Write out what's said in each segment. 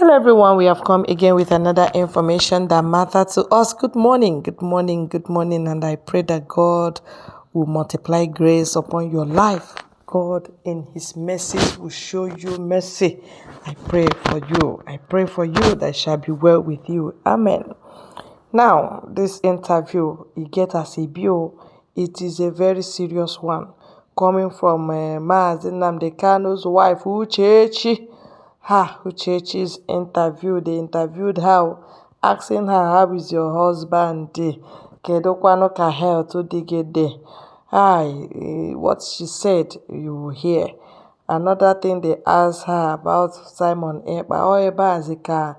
Hello everyone, we have come again with another information that matters to us. Good morning, good morning, good morning, and I pray that God will multiply grace upon your life. God in his mercy will show you mercy. I pray for you. I pray for you that shall be well with you. Amen. Now, this interview, you get as a bio, it is a very serious one. Coming from Nnamdi Kanu'S wife, Uchechi. Uchechi's interview, they interviewed her, asking her, how is your husband? Kedokwano ka health digede. What she said, you will hear. Another thing they asked her about Simon Eba,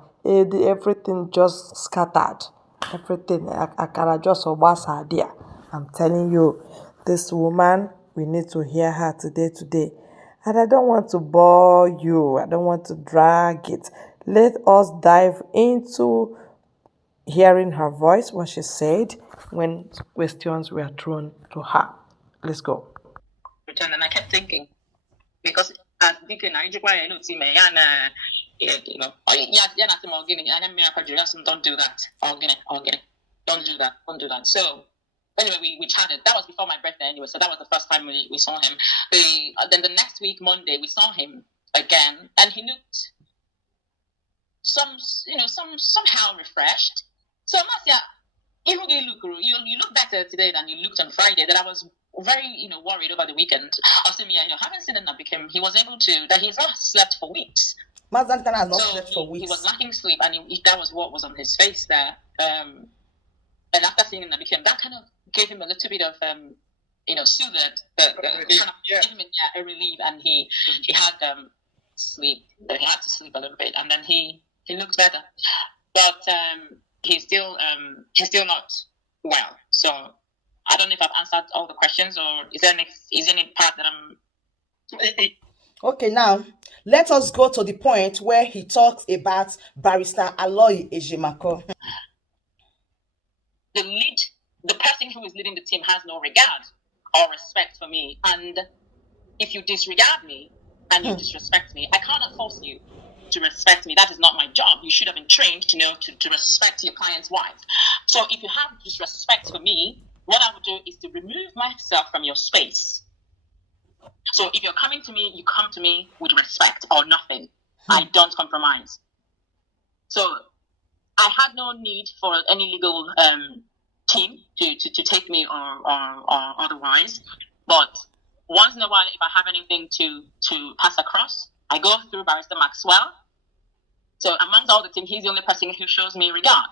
everything just scattered. Everything, Akara just obasa there. I'm telling you, this woman, we need to hear her today. And I don't want to bore you. I don't want to drag it. Let us dive into hearing her voice, what she said when questions were thrown to her. Let's go. And I kept thinking, because as Deacon, I just want to see me, and don't do that. Don't do that. So anyway, we chatted. That was before my birthday anyway, so that was the first time we saw him. Then the next week, Monday, we saw him again, and he looked somehow refreshed. So Marcia, you look better today than you looked on Friday. That I was very worried over the weekend. I said, haven't seen Nnamdi. He was able to that he's not slept for weeks. Mazantana has not slept for weeks. He was lacking sleep, and that was what was on his face there. And after seeing Nnamdi, that kind of gave him a little bit of soothed, gave him a relief, and he had sleep. He had to sleep a little bit, and then he looked better, but he's still not well. So I don't know if I've answered all the questions, or is there any part that I'm. Okay, now let us go to the point where he talks about barrister Aloy Ejimakor. The person who is leading the team has no regard or respect for me, and if you disregard me and you disrespect me, I cannot force you to respect me. That is not my job. You should have been trained to respect your client's wife. So if you have disrespect for me, what I would do is to remove myself from your space. So if you're coming to me, you come to me with respect or nothing. I don't compromise. So I had no need for any legal team to take me or otherwise. But once in a while, if I have anything to pass across, I go through Barrister Maxwell. So amongst all the team, he's the only person who shows me regard.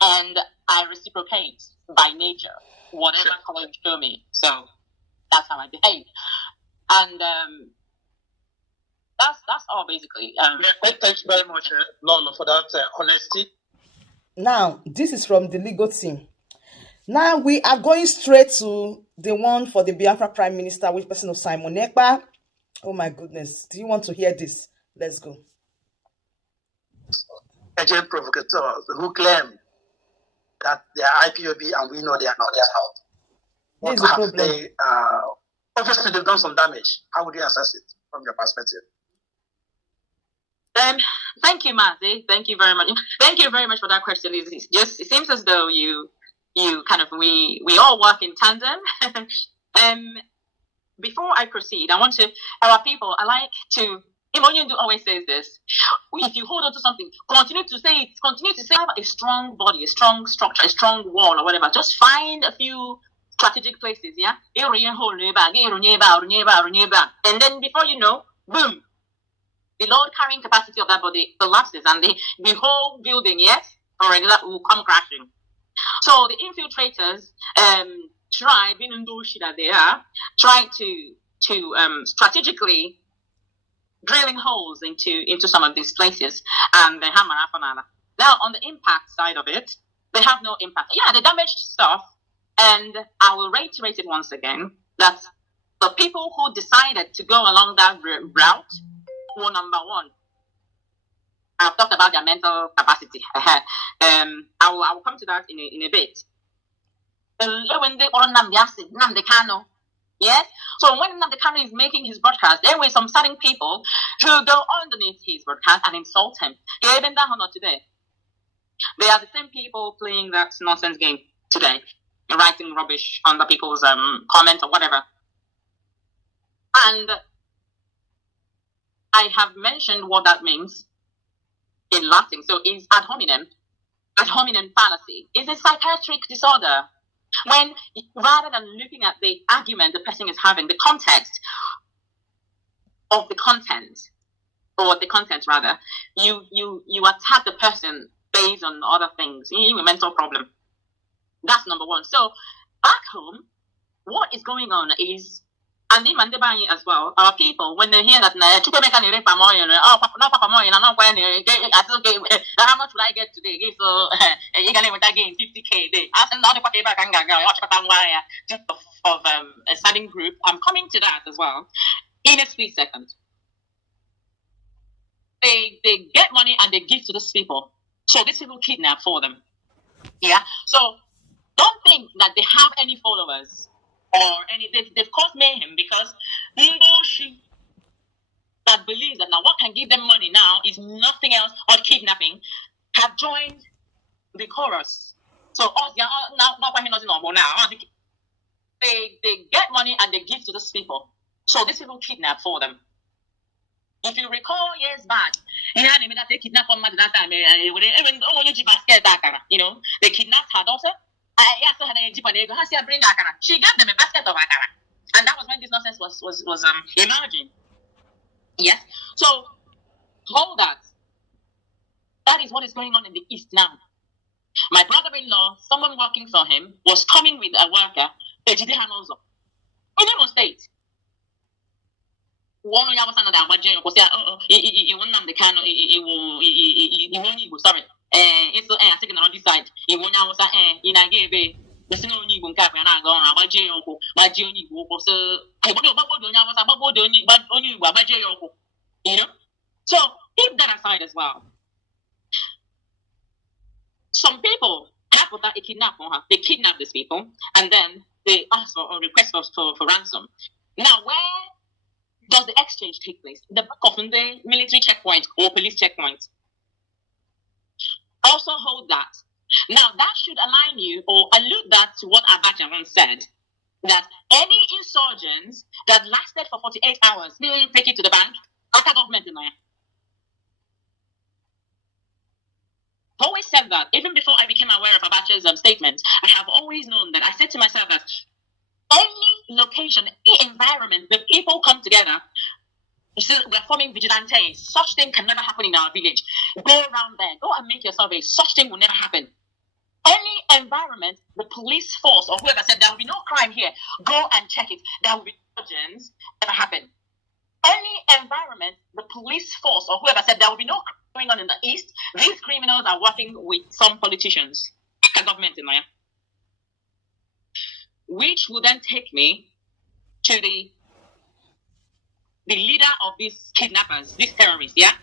And I reciprocate by nature, whatever color you show me. So that's how I behave. And that's all basically. Thanks very much, Lola, for that honesty. Now, this is from the legal team. Now we are going straight to the one for the Biafra Prime Minister, which person of Simon Ekpa. Oh my goodness. Do you want to hear this? Let's go. Agent provocateurs who claim that they are IPOB and we know they are not. This is the problem. Obviously, they've done some damage. How would you assess it from your perspective? Thank you, Mazi. Thank you very much. Thank you very much for that question. It seems as though you kind of we all work in tandem. Before I proceed, I want to our people. I like to. Imonyendu always says this: if you hold on to something, continue to say it. Continue to say have a strong body, a strong structure, a strong wall, or whatever. Just find a few strategic places. Yeah, and then before you know, boom. The load carrying capacity of that body collapses, and the whole building, yes, already that will come crashing. So the infiltrators try, being in that they are, try to strategically drilling holes into some of these places, and they hammer up. Now on the impact side of it, they have no impact. Yeah, they damaged stuff, and I will reiterate it once again that the people who decided to go along that route. Well, number one, I've talked about their mental capacity. I will come to that in a bit. When they Nnamdi Kanu, Yes. So when Nnamdi is making his broadcast, there were some certain people who go underneath his broadcast and insult him. Even that or not today. They are the same people playing that nonsense game today, writing rubbish under people's comments or whatever. And I have mentioned what that means in Latin. So it's ad hominem fallacy. It's a psychiatric disorder. When rather than looking at the argument the person is having, the context of the content, or the content rather, you attack the person based on other things. You have a mental problem. That's number one. So back home, what is going on is, and in Mandebanye as well, our people, when they hear that how much will I get today? So you can even gain 50K a day. Of a studying group. I'm coming to that as well in a split second. They get money and they give to these people. So these people kidnap for them. Yeah. So don't think that they have any followers or any. They've caused mayhem because bullshit that believes that now what can give them money now is nothing else but kidnapping have joined the chorus. So us now they get money and they give to these people. So these people kidnap for them. If you recall years back, they kidnapped one man that time. You know, they kidnapped her daughter. She gave them a basket of akara, and that was when this nonsense was emerging. Yes. So hold that. That is what is going on in the East now. My brother-in-law, someone working for him, was coming with a worker, Ejide Hanozo, in Imo State. One of us another budget was it won't the Kanu, it won't you sorry. It's I think on this side. It won't was in I gave a the no need cap and I go on about Jayoko, my Juni was I don't know about only but only about Jayoko. You know? So keep that aside as well. Some people have that a kidnap they kidnap these people and then they ask for a request for ransom. Now where does the exchange take place? The back of the military checkpoint or police checkpoint. Also hold that. Now that should align you or allude that to what Abacha once said, that any insurgents that lasted for 48 hours, take it to the bank, after government in there. Always said that, even before I became aware of Abacha's statement, I have always known that I said to myself that any location, any environment, the people come together. We're forming vigilantes. Such thing can never happen in our village. Go around there. Go and make your survey. Such thing will never happen. Any environment, the police force or whoever said there will be no crime here, go and check it. There will be insurgents. Never happen. Any environment, the police force or whoever said there will be no crime going on in the East. These criminals are working with some politicians, government in there. Which will then take me to the leader of these kidnappers, these terrorists, yeah?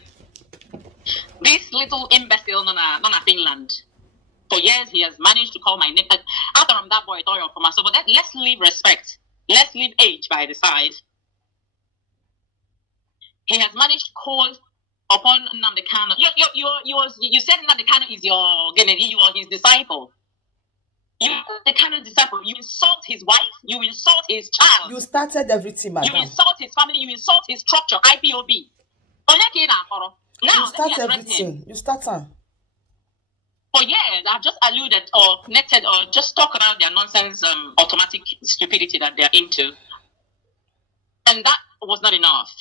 This little imbecile, Nona Finland. For years, he has managed to call my name. After I'm that boy, for myself. But let's leave respect. Let's leave age by the side. He has managed to call upon Nnamdi Kanu. You said Nnamdi Kanu is you are his disciple. You the Kanu's disciple. You insult his wife. You insult his child. You started everything, madam. You insult his family. You insult his structure. IPOB. Now, you start everything. You start on. For years, I've just alluded or connected or just talk about their nonsense, automatic stupidity that they're into, and that was not enough.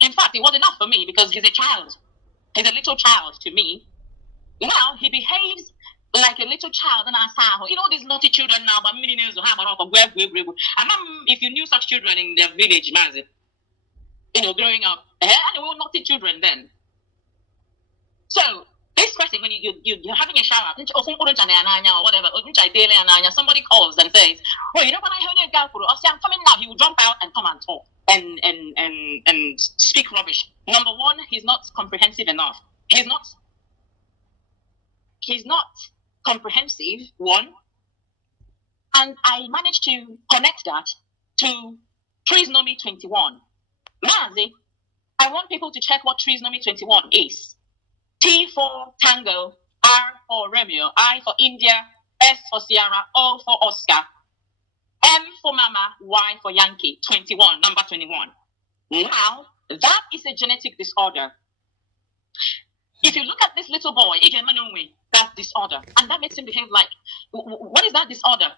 In fact, it was enough for me because he's a child. He's a little child to me. Now he behaves like a little child, and you know these naughty children now. But if you knew such children in their village, you know, growing up, and they were naughty children then. So this person, when you're having a shower, or whatever, somebody calls and says, "Oh, you know what I'm coming now." He will jump out and come and talk and speak rubbish. Number one, he's not comprehensive enough. He's not comprehensive, one. And I managed to connect that to Trisomy 21. Mazi, I want people to check what Trisomy 21 is. T for Tango, R for Romeo, I for India, S for Sierra, O for Oscar, M for Mama, Y for Yankee, 21, number 21. Now, that is a genetic disorder. If you look at this little boy, Ejimakor, that's disorder. And that makes him behave like, what is that disorder?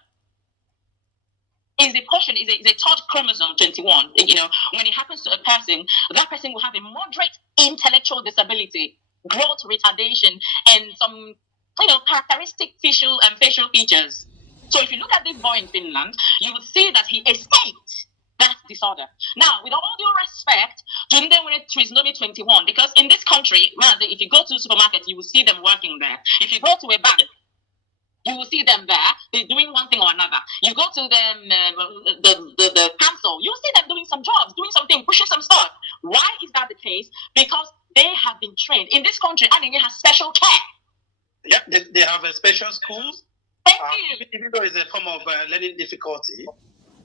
Is a portion, is a third chromosome 21. You know, when it happens to a person, that person will have a moderate intellectual disability, growth retardation, and some, characteristic facial features. So if you look at this boy in Finland, you will see that he escaped that disorder. Now, with all due respect to Trisomy 21, because in this country, if you go to the supermarket, you will see them working there. If you go to a bank, you will see them there. They're doing one thing or another. You go to the council, you will see them doing some jobs, doing something, pushing some stuff. Why is that the case? Because they have been trained. In this country, and they have special care. Yeah, they have a special schools. Thank you. Even though it's a form of learning difficulty,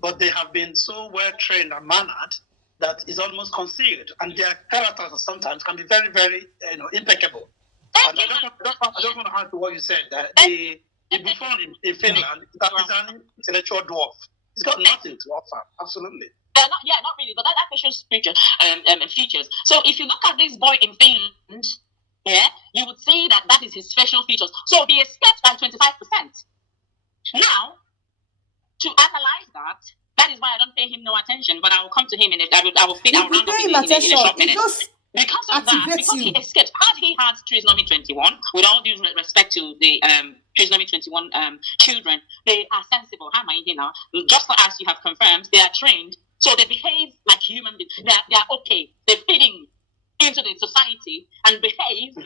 but they have been so well trained and mannered that it's almost concealed, and their characters sometimes can be very, very, impeccable. And I just want to add to what you said. The Buffon in Finland is an intellectual dwarf. He's got nothing to offer. Absolutely. Not really, but that facial features. So if you look at this boy in Finland, you would see that is his facial features. So he escaped by 25%. Now, to analyze that is why I don't pay him no attention, but I will come to him I will round up in a short minute. Because of that, because he escaped, had he had Trisomy 21, with all due respect to the Trisomy 21 children, they are sensible. How am I here now? Just as you have confirmed, they are trained, so they behave like human beings. They are okay. They're fitting into the society and behave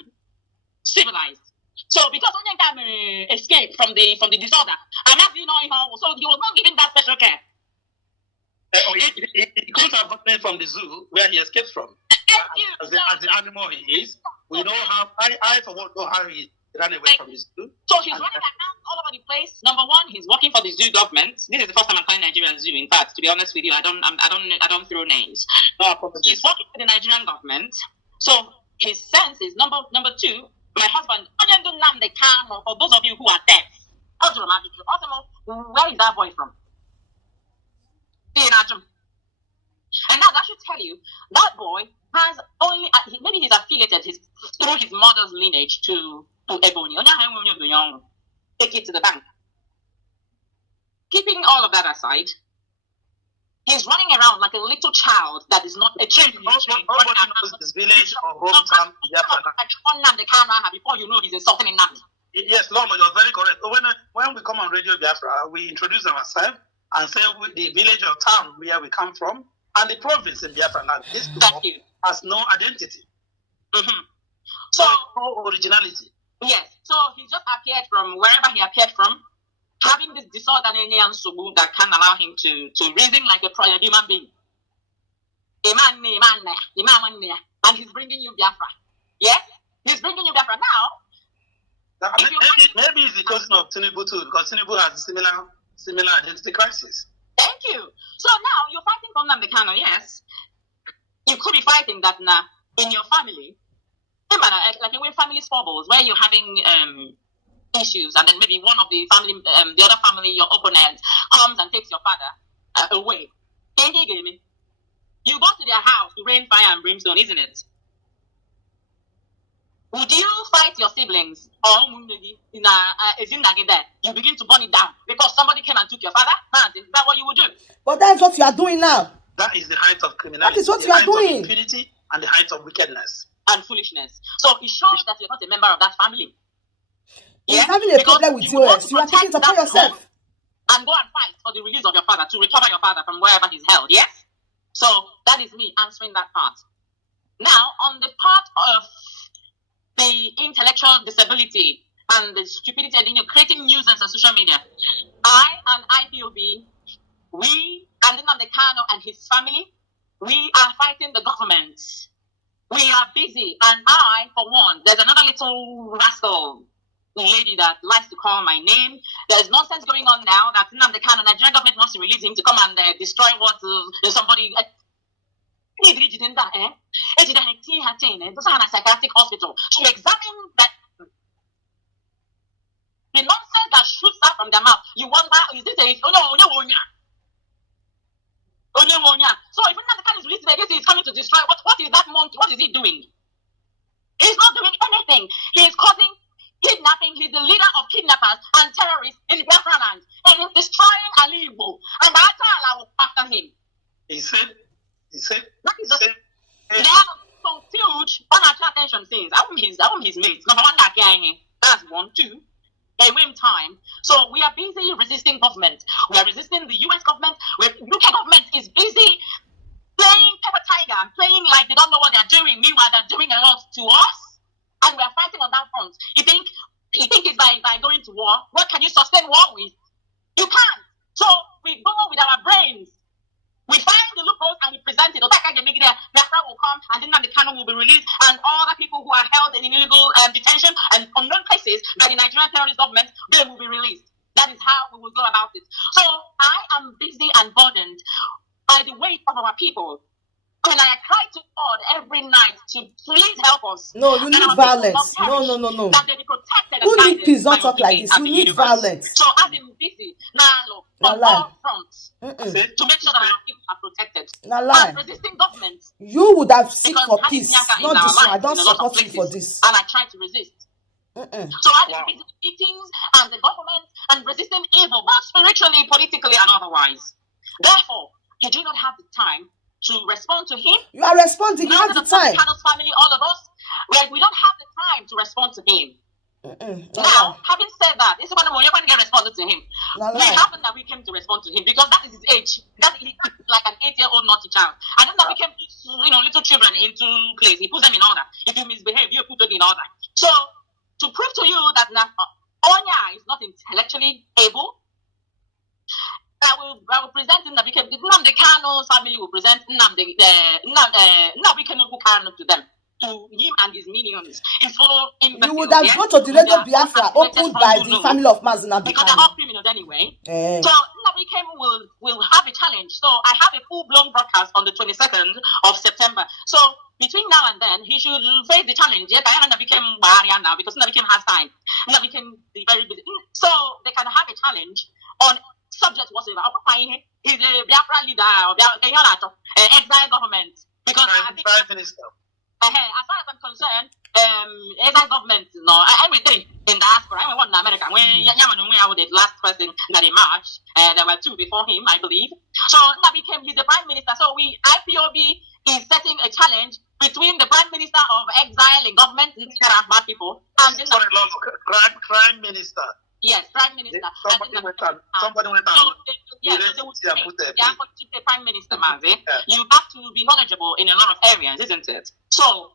civilized. So because Onyeka escaped from the disorder, and as you know, so he was not given that special care. He couldn't have gotten it from the zoo where he escaped from. As the animal he is, we know how I for one know how he ran away from the zoo. So he's running around all over the place. Number one, he's working for the zoo government. This is the first time I'm calling Nigerian zoo. In fact, to be honest with you, I don't throw names. He's working for the Nigerian government. So his sense is number two. My husband, Nnamdi, for those of you who are deaf, where is that boy from? And now that should tell you that boy has only maybe he's affiliated through his mother's lineage to Ebony. Take it to the bank. Keeping all of that aside, he's running around like a little child that is not a child. Nobody knows this village or hometown. Before you know he's insulting Nnamdi. Yes, Lord, you're very correct. When we come on Radio Biafra, we introduce ourselves and say the village or town where we come from and the province in Biafra land. This people has no identity. Mm-hmm. So no originality. Yes. So he just appeared from wherever he appeared from, having this disorder that can allow him to reason like a human being. And he's bringing you Biafra. Yes? He's bringing you Biafra now. Maybe it's the cousin of Tinubu too, because Tinubu has a similar identity crisis. Thank you. So now you're fighting for Nnamdi, yes. You could be fighting that in your family, like in family squabbles, where you're having issues, and then maybe one of the family, the other family, your opponent, comes and takes your father away. You go to their house to rain fire and brimstone, isn't it? Would you fight your siblings or you begin to burn it down because somebody came and took your father? Is that what you would do? But that's what you are doing now. That is the height of criminality. That is what you are doing. Of impunity and the height of wickedness. And foolishness. So it shows that you're not a member of that family. He's having a problem with you. You are taking it upon yourself. And go and fight for the release of your father, to recover your father from wherever he's held, yes? So that is me answering that part. Now, on the part of the intellectual disability and the stupidity and creating nuisance on social media, I and IPOB, we and Nnamdi Kanu and his family, we are fighting the government. We are busy, and I, for one, there's another little rascal lady that likes to call my name. There's nonsense going on now that Nnamdi Kanu, Nigerian government wants to release him to come and destroy what somebody. It's a psychiatric hospital to examine that. The nonsense that shoots out from their mouth. You wonder, is this a So if Nnamdi Kanu is released today, he's coming to destroy. What is that monkey? What is he doing? He's not doing anything. He is causing kidnapping. He's the leader of kidnappers and terrorists in Biafra land. And he's destroying Alibo. And that's all I will after him. He said. They have some huge unnatural attention things. I want his mates. Number one, that's 1, 2. They win time. So we are busy resisting government. We are resisting the US government. UK government is busy playing paper tiger and playing like they don't know what they're doing. Meanwhile, they're doing a lot to us. And we are fighting on that front. You think it's by going to war? What can you sustain war with? You can't. So we go with our brains. We find the loopholes and we present it. Biafra will come and then the Kanu will be released, and all the people who are held in illegal detention and unknown places by the Nigerian terrorist government, they will be released. That is how we will go about it. So I am busy and burdened by the weight of our people. And I cry to God every night to please help us. No, you need violence. No. That they be protected. Who need peace? Don't talk like this. You need violence. So I've been busy now on all fronts to make sure that our people are protected. I'm resisting government. You would have seek for peace, not this one. I don't support you for this. And I try to resist. So I've been busy with meetings and the government and resisting evil, both spiritually, politically, and otherwise. Therefore, you do not have the time to respond to him. You are responding. You have the time. Kanu'S family, all of us, we don't have the time to respond to him. Now, having said that, this is when you're going to get responded to him. We haven't that we came to respond to him because that is his age. That is like an 8-year-old naughty child. And then that we came, little children into place. He puts them in order. If you misbehave, you put them in order. So, to prove to you that Onya is not intellectually able, I will present him that we can. Nnamdi Kanu's family will present Nnamdi Kanu to them, to him and his minions. His fellow imbeciles. You would have gone to the Radio Biafra opened by the family of Nnamdi because they're all criminals anyway. So Nnamdi Kanu will have a challenge. So I have a full-blown broadcast on the 22nd of September. So between now and then, he should face the challenge. Yeah, Nnamdi Kanu now because Nnamdi Kanu has time. Nnamdi Kanu be very busy. So they can have a challenge on subject whatsoever. He's a Biafra leader or exile government. Because I think Prime Minister. As far as I'm concerned, exile government, I'm in diaspora. I went to America. When the last person that in March, there were 2 before him, I believe. So he's the Prime Minister. So IPOB is setting a challenge between the Prime Minister of exile in government, bad people, and Prime Minister. Yes, Prime Minister. Somebody went on. They would say, the Prime Minister, Mazi, you have to be knowledgeable in a lot of areas, isn't it? So,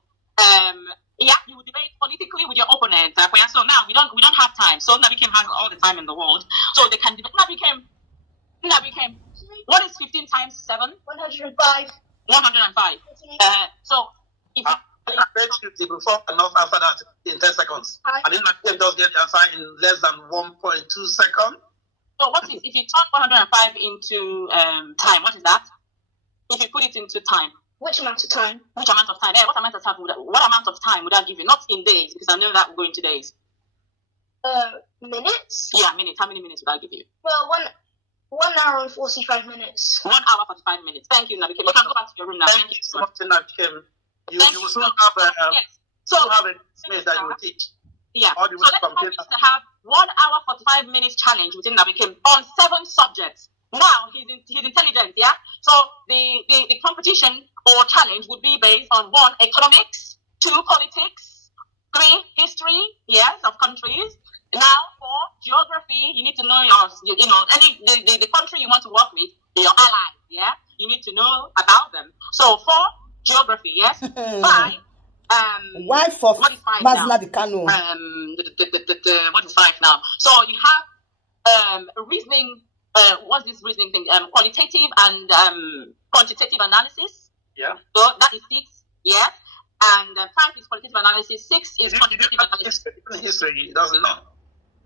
you debate politically with your opponent. So now we don't have time. So Nnamdi Kanu has all the time in the world. So they can debate. Nnamdi Kanu. What is 15 times 7? 105. 105. So if I bet you they will fall enough after that in 10 seconds. And then Nnamdi just get the answer in less than 1.2 seconds. So what is, if you turn 105 into time, what is that? If you put it into time. Which amount of time? Which amount of time? What amount of time would that give you? Not in days, because I know that we're going to days. Minutes? Yeah, minutes. How many minutes would that give you? Well, 1 hour and 45 minutes. 1 hour 45 minutes. Thank you, Nnamdi Kanu. You can go back to your room now. Thank you so much, Nnamdi Kanu. You will soon have a space that you will teach. Yeah. So let's to have 1 hour 45 minutes challenge within Nnamdi Kanu on 7 subjects. Now he's intelligent, yeah. So the competition or challenge would be based on 1, economics, 2, politics, 3, history, yes, of countries. Now 4, geography. You need to know the country you want to work with, your allies, yeah. You need to know about them. So 4, geography, yes. 5. Wife of Nnamdi Kanu. What is 5 now? So you have reasoning. What's this reasoning thing? Qualitative and quantitative analysis. Yeah. So that is 6. Yes. And 5 is qualitative analysis. 6 is quantitative analysis. History, he doesn't know.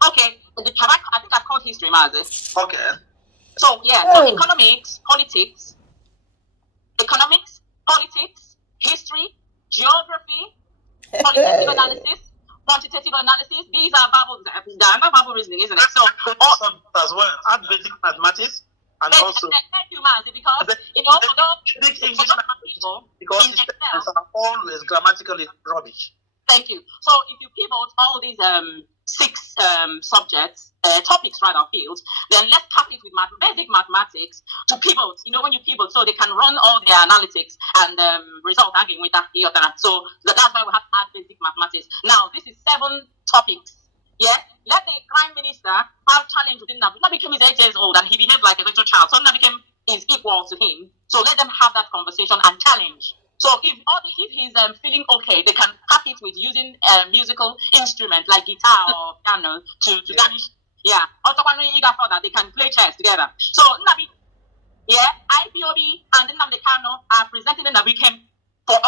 Okay, I think I've called history, Mazi. Okay. So yeah, so economics, politics, history, geography, qualitative analysis, quantitative analysis. These are Bible, Bible reasoning, isn't it? So as well, add basic mathematics and also. Thank you, Mazi, because you know, for those people because in Excel are always grammatically rubbish. Thank you. So if you pivot all these six subjects, topics rather, fields, then let's cap it with basic mathematics to pivot. You know, when you pivot, so they can run all their analytics and result again with that. So that's why we have to add basic mathematics. Now, this is 7 topics. Yeah, let the prime minister have challenge within Nnamdi. Nnamdi became 8 years old and he behaved like a little child. So Nnamdi is equal to him. So let them have that conversation and challenge. So if he's feeling okay, they can cap it with using musical instruments like guitar or piano to garnish. Yeah. Also, when you got further, they can play chess together. So Nnamdi, IPOB and Nnamdi Kanu are presenting Nnamdi came for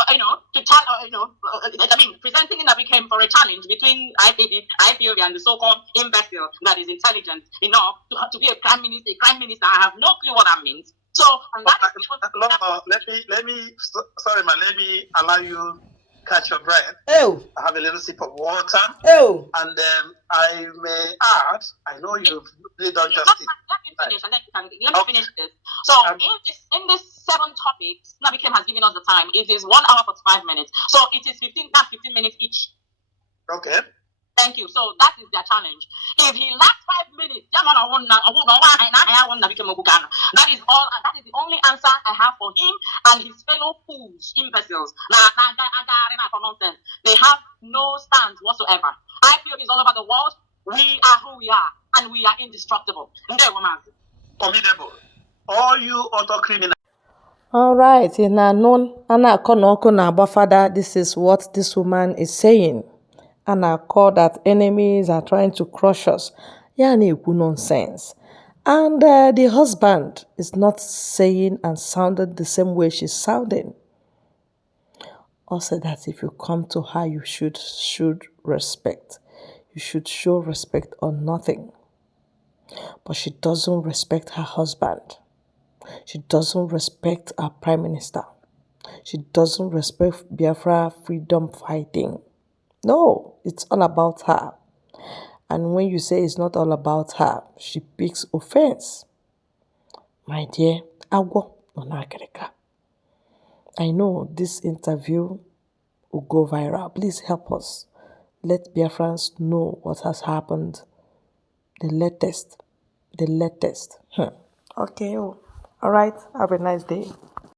presenting Nnamdi came for a challenge between IPOB and the so-called imbecile that is intelligent enough to be a prime minister. I have no clue what that means. So, let me allow you catch your breath. Oh. I have a little sip of water. Oh. And I may add, I know you've really done justice. Let me finish, and then let me finish this. So, in this 7 topics, Nnamdi has given us the time. It is 1 hour 45 minutes. So, it is 15 minutes each. Okay. Thank you. So that is their challenge. If he lacks 5 minutes, that is all. That is the only answer I have for him and his fellow fools, imbeciles. They have no stance whatsoever. IPOB is all over the world. We are who we are, and we are indestructible. Formidable. All you auto criminals. All right, this is what this woman is saying. And I call that enemies are trying to crush us. Nonsense. And the husband is not saying and sounding the same way she's sounding. Also that if you come to her, you should respect. You should show respect or nothing. But she doesn't respect her husband. She doesn't respect our prime minister. She doesn't respect Biafra freedom fighting. No, it's all about her. And when you say it's not all about her, she picks offense. My dear, I know this interview will go viral. Please help us. Let Biafrans know what has happened. The latest. Okay. All right. Have a nice day.